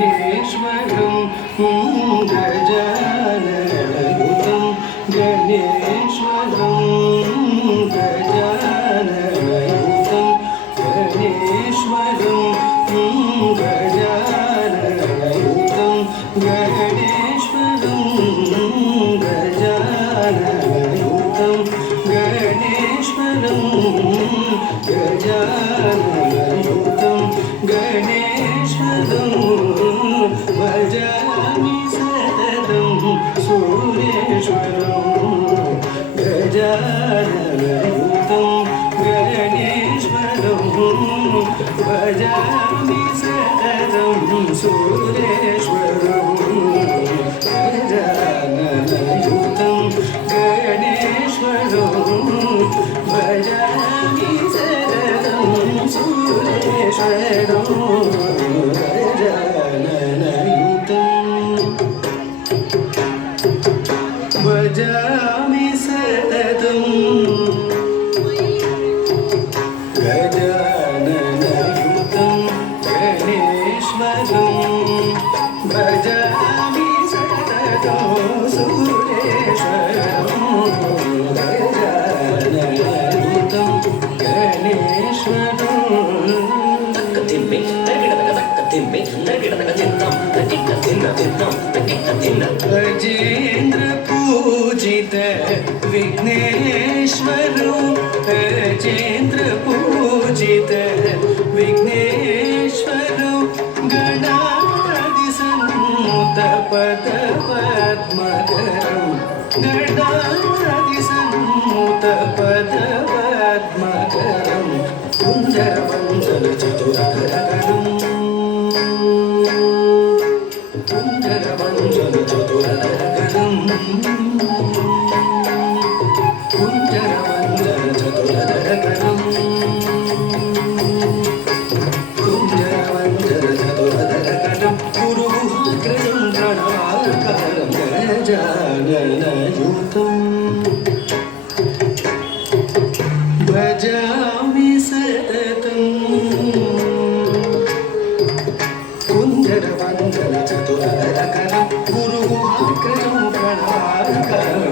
गणेश्वरं गजाननयुतं गणेश्वरं गजाननयुतं गणेश्वरं गजाननयुतं गणेश्वरं गजाननयुतं गणेश्वरं गजाननयुतं गणेश्वरं भजामि सततं सुरेश्वरं गजाननयुतं गणेश्वरं भजामि सततं सुरेश्वरं गजाननयुतं गणेश्वरं भजामि सततं सुरेश्वरं भजामि सततं गजाननयुतं गणेश्वरं भजामि सततं सुरेश्वरं गजाननयुतं गणेश्वरं अजेन्द्र पूजित विघ्नेश्वरो अजेन्द्र पूजित विघ्नेश्वरो गणाधिसन्मुत पदपद्मकरं गणाधिसन्मुत पदपद्मकरं कुन्दरमण्डलचतुरकरकरम् कुञ्जरमण्डलचतुरकरकरं कुञ्जरमण्डलचतुरकरकरं कुञ्जरमण्डलचतुरकरकरं गुरुगुहाग्रजं प्रणवाकारं गजाननयुतं भजामि सततं कुञ्जरमण्डलचतुरकरकरं गुरुगुहाग्रजं प्रणवाकारं